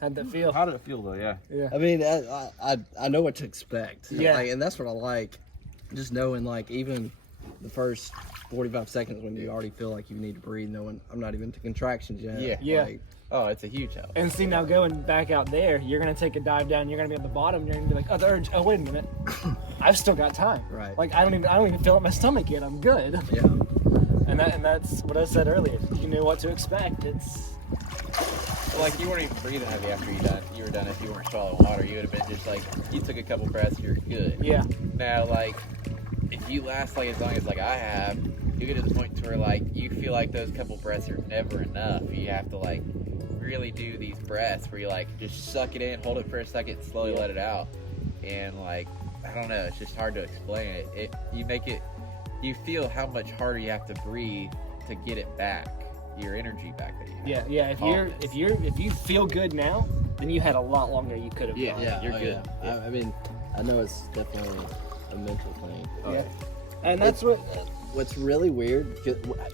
How'd that feel? How did it feel though? Yeah. I mean, I know what to expect. Yeah. Like, and that's what I like. Just knowing, like, even the first 45 seconds when you already feel like you need to breathe, knowing I'm not even to contractions yet. Yeah. Yeah. Like, Oh, it's a huge help. And see, now going back out there, you're gonna take a dive down. You're gonna be at the bottom. You're gonna be like, oh, the urge. Oh, wait a minute. I've still got time. Right. Like I don't even feel it in my stomach yet. I'm good. yeah. And that's what I said earlier. You knew what to expect. It's Like you weren't even breathing heavy after you were done. If you weren't swallowing water, you would have been just like you took a couple breaths, you're good. yeah. Now, like if you last like as long as like I have, you get to the point to where like you feel like those couple breaths are never enough. You have to like really do these breaths where you like just suck it in, hold it for a second, slowly let it out, and like I don't know, it's just hard to explain it. You feel how much harder you have to breathe to get it back, your energy back that you have. Yeah. If you feel good now, then you had a lot longer you could have. Yeah. Yeah. You're good. Yeah. I mean, I know it's definitely a mental thing. Yeah. And that's what. What's really weird,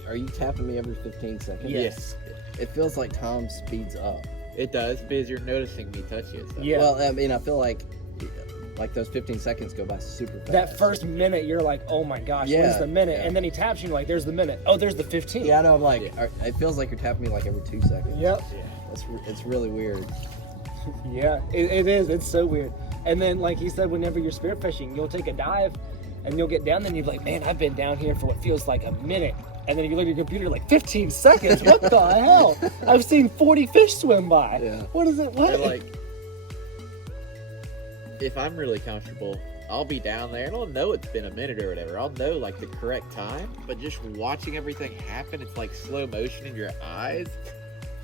are you tapping me every 15 seconds? Yes. It feels like time speeds up. It does because you're noticing me touch you. So. Yeah. Well, I mean, I feel like those 15 seconds go by super fast. That first minute, you're like, oh my gosh, Yeah, where's the minute? yeah. And then he taps you, like, there's the minute. Oh, there's the 15. Yeah, I know. I'm like, it feels like you're tapping me like every 2 seconds. Yep. It's really weird. Yeah, it is. It's so weird. And then, like he said, whenever you're spearfishing, you'll take a dive and you'll get down there and you'll be like, man, I've been down here for what feels like a minute. And then you look at your computer, like 15 seconds. What the hell? I've seen 40 fish swim by. Yeah. What is it? What? Or like, if I'm really comfortable, I'll be down there and I'll know it's been a minute or whatever. I'll know like the correct time, but just watching everything happen, it's like slow motion in your eyes.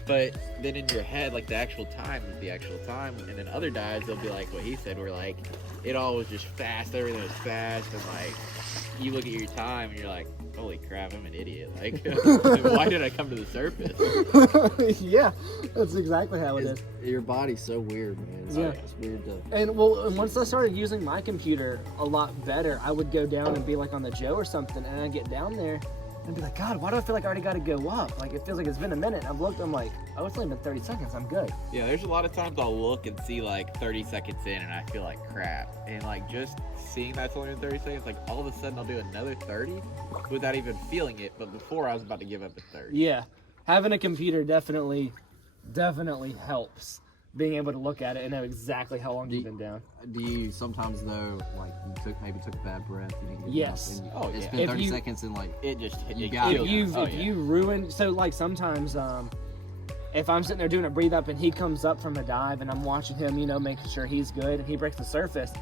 But then in your head, like the actual time is the actual time. And then other dives, they'll be like what he said, where like it all was just fast, everything was fast, and like you look at your time and you're like, holy crap, I'm an idiot. Like, why did I come to the surface? Yeah, that's exactly how it is. Your body's so weird, man. It's weird to... And once I started using my computer a lot better, I would go down and be like on the Joe or something, and I'd get down there and be like, God, why do I feel like I already got to go up? Like, it feels like it's been a minute. And I've looked, I'm like, oh, it's only been 30 seconds. I'm good. Yeah, there's a lot of times I'll look and see like 30 seconds in and I feel like crap. And like just seeing that's only in 30 seconds, like all of a sudden I'll do another 30 without even feeling it. But before I was about to give up at 30. Yeah, having a computer definitely helps. Being able to look at it and know exactly how long you've been down. Do you sometimes though, like you took a bad breath? You didn't get Yes. enough, and it's yeah. been If 30 you- seconds and like It just hit You it got killed it. me. If you ruin, so like sometimes if I'm sitting there doing a breathe up and he comes up from a dive and I'm watching him, making sure he's good, and he breaks the surface,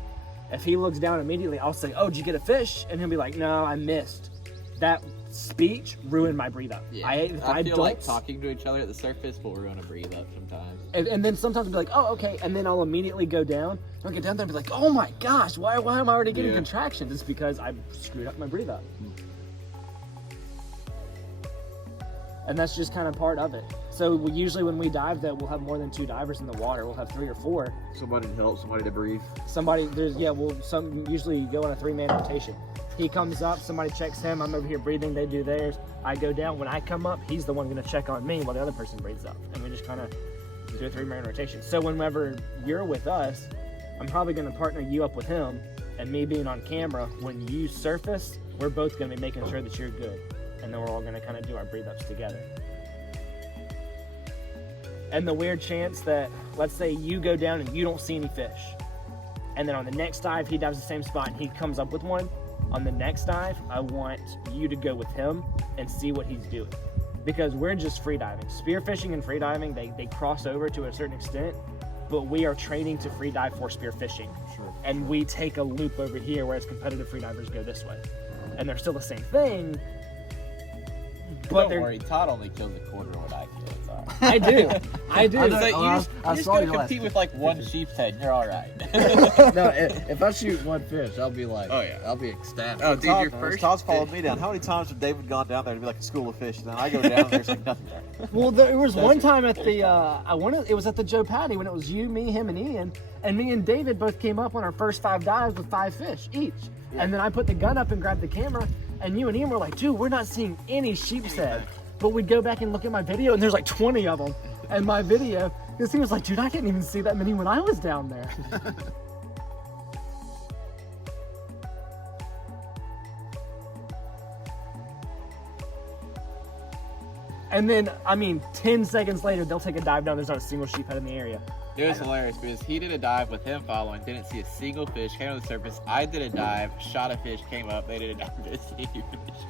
if he looks down immediately, I'll say, oh, did you get a fish? And he'll be like, no, I missed. That speech ruined my breathe up. Yeah. I feel don't, like talking to each other at the surface, but we're gonna breathe up sometimes. and then sometimes I'll be like, oh, okay, and then I'll immediately go down. I'll get down there and be like, oh my gosh, why am I already getting contractions? It's because I screwed up my breathe up. And that's just kind of part of it. So usually when we dive, that we'll have more than 2 divers in the water. We'll have 3 or 4. Somebody to help, somebody to breathe. Usually go on a 3-man rotation. He comes up, somebody checks him, I'm over here breathing, they do theirs. I go down, when I come up, he's the one gonna check on me while the other person breathes up. And we just kind of do a 3-man rotation. So whenever you're with us, I'm probably gonna partner you up with him, and me being on camera, when you surface, we're both gonna be making sure that you're good. And then we're all gonna kind of do our breathe ups together. And the weird chance that, let's say you go down and you don't see any fish, and then on the next dive, he dives the same spot and he comes up with one. On the next dive, I want you to go with him and see what he's doing. Because we're just freediving. Spearfishing and freediving, they cross over to a certain extent, but we are training to freedive for spearfishing. Sure. And we take a loop over here, whereas competitive freedivers go this way. And they're still the same thing, but Don't worry, Todd only kills a quarter of what I kill. It's all right. I do. I You saw just you gotta last compete with like one sheep's head and you're all right. No, if I shoot one fish, I'll be like, Oh, yeah. I'll be ecstatic. Oh, dude, your first Todd's followed me down. How many times have David gone down there to be like a school of fish? Then I go down and there's like nothing there. Well, there was one time at the, it was at the Joe Patty when it was you, me, him, and Ian, and me and David both came up on our first 5 dives with 5 fish each. Yeah. And then I put the gun up and grabbed the camera, and you and Ian were like, dude, we're not seeing any sheep's head. But we'd go back and look at my video, and there's like 20 of them. And my video, Because he was like, dude, I didn't even see that many when I was down there. And then, I mean, 10 seconds later, they'll take a dive down. There's not a single sheephead in the area. It was hilarious because he did a dive with him following, didn't see a single fish, came to the surface. I did a dive, shot a fish, came up, they did a dive, didn't see any fish.